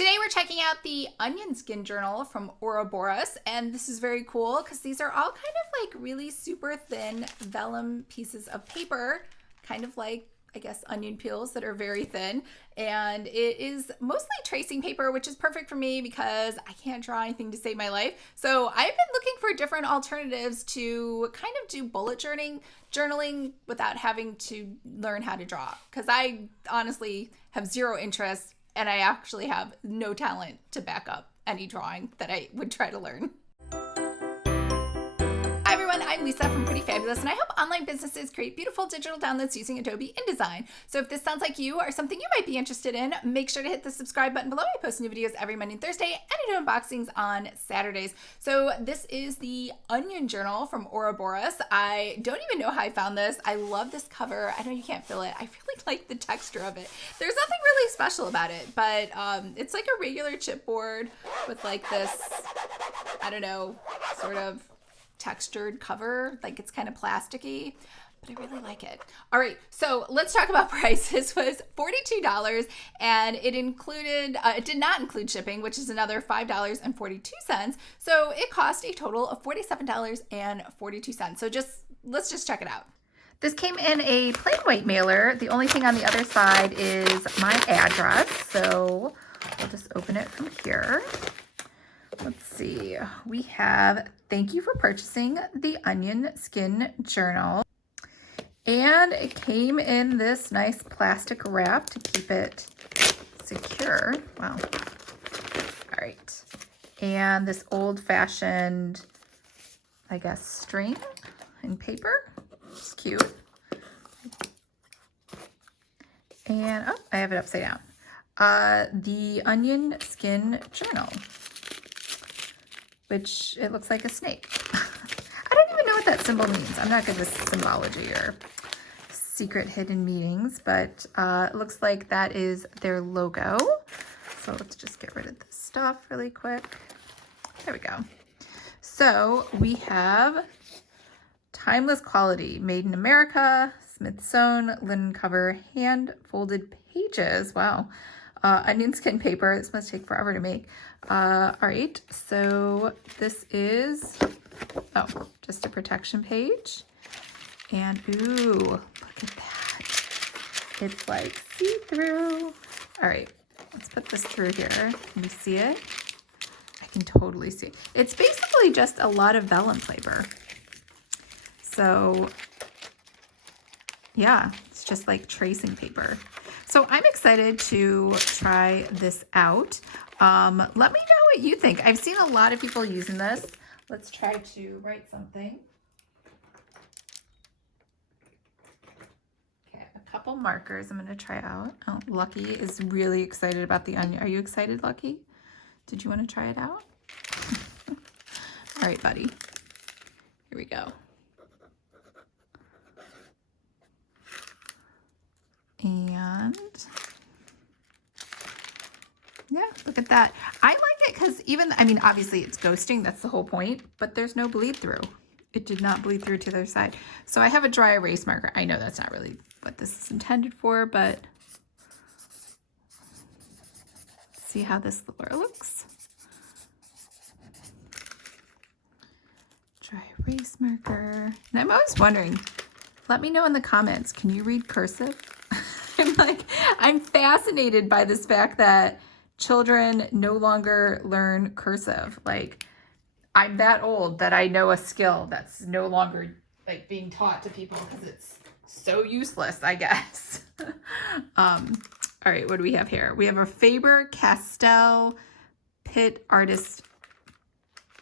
Today we're checking out the Onion Skin Journal from Ouroboros, and this is very cool because these are all kind of like really super thin vellum pieces of paper, kind of like, I guess, onion peels that are very thin. And it is mostly tracing paper, which is perfect for me because I can't draw anything to save my life. So I've been looking for different alternatives to kind of do bullet journaling without having to learn how to draw, because I honestly have zero interest and I actually have no talent to back up any drawing that I would try to learn. Hi everyone, I'm Lisa from Pretty Fabulous, and I help online businesses create beautiful digital downloads using Adobe InDesign. So if this sounds like you or something you might be interested in, make sure to hit the subscribe button below. I post new videos every Monday and Thursday, and I do unboxings on Saturdays. So this is the Onion Journal from Ouroboros. I don't even know how I found this. I love this cover. I know you can't feel it. I really like the texture of it. There's nothing really special about it, but it's like a regular chipboard with like this, I don't know, sort of textured cover, like it's kind of plasticky, but I really like it. All right, so let's talk about price. This was $42, and it did not include shipping, which is another $5.42. So it cost a total of $47.42. So let's just check it out. This came in a plain white mailer. The only thing on the other side is my address. So we'll just open it from here. Let's see, we have, thank you for purchasing the Onion Skin Journal. And it came in this nice plastic wrap to keep it secure. Wow. All right. And this old-fashioned, I guess, string and paper. It's cute. And, oh, I have it upside down. The Onion Skin Journal, which it looks like a snake. I don't even know what that symbol means. I'm not good with symbology or secret hidden meanings, but it looks like that is their logo. So let's just get rid of this stuff really quick. There we go. So we have timeless quality, made in America, Smith sewn, linen cover, hand folded pages. Wow. Onion skin paper. This must take forever to make. All right, so this is, oh, just a protection page. And ooh, look at that. It's like see-through. All right, let's put this through here. Can you see it? I can totally see. It's basically just a lot of vellum paper. So yeah, it's just like tracing paper. So I'm excited to try this out. Let me know what you think. I've seen a lot of people using this. Let's try to write something. Okay, a couple markers I'm going to try out. Oh, Lucky is really excited about the onion. Are you excited, Lucky? Did you want to try it out? All right, buddy. Here we go. And yeah, look at that. I like it because even, I mean, obviously it's ghosting, that's the whole point, but there's no bleed through. It did not bleed through to the other side. So I have a dry erase marker. I know that's not really what this is intended for, but see how this looks. Dry erase marker. And I'm always wondering, let me know in the comments, can you read cursive? I'm fascinated by this fact that children no longer learn cursive. Like, I'm that old that I know a skill that's no longer like being taught to people because it's so useless, I guess. All right, what do we have here? We have a Faber-Castell Pitt Artist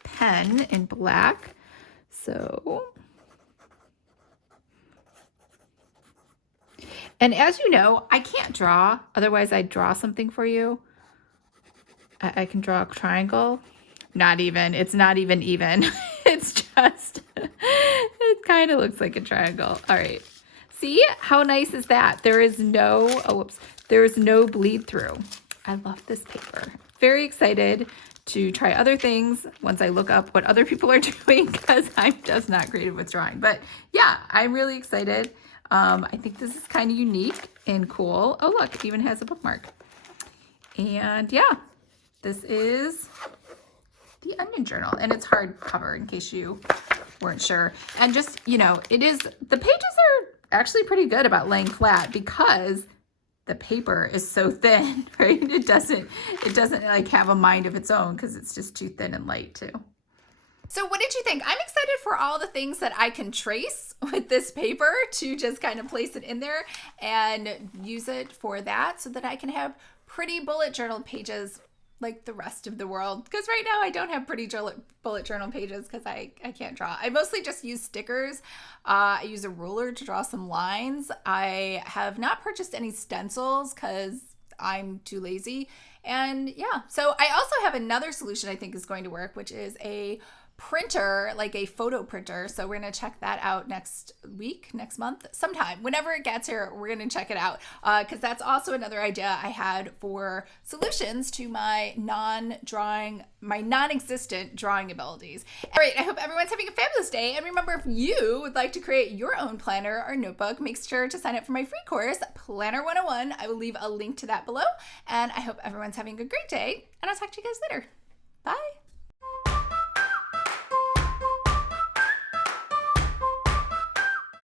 pen in black. So, and as you know, I can't draw. Otherwise, I'd draw something for you. I can draw a triangle. Not even. It's not even. It's just, it kind of looks like a triangle. All right. See, how nice is that? There is no, oh, whoops. There is no bleed through. I love this paper. Very excited to try other things once I look up what other people are doing, because I'm just not creative with drawing. But yeah, I'm really excited. I think this is kind of unique and cool. Oh, look, it even has a bookmark. And yeah, This is the Onion Journal, and it's hardcover in case you weren't sure. And just, you know, the pages are actually pretty good about laying flat because the paper is so thin, right? It doesn't like have a mind of its own because it's just too thin and light too. So what did you think? I'm excited for all the things that I can trace with this paper to just kind of place it in there and use it for that so that I can have pretty bullet journal pages like the rest of the world. Because right now I don't have pretty bullet journal pages because I can't draw. I mostly just use stickers. I use a ruler to draw some lines. I have not purchased any stencils because I'm too lazy. And yeah, so I also have another solution I think is going to work, which is a printer, like a photo printer. So we're going to check that out next month, sometime. Whenever it gets here, we're going to check it out because that's also another idea I had for solutions to my non-existent drawing abilities. All right, I hope everyone's having a fabulous day. And remember, if you would like to create your own planner or notebook, make sure to sign up for my free course, Planner 101. I will leave a link to that below. And I hope everyone's having a great day, and I'll talk to you guys later.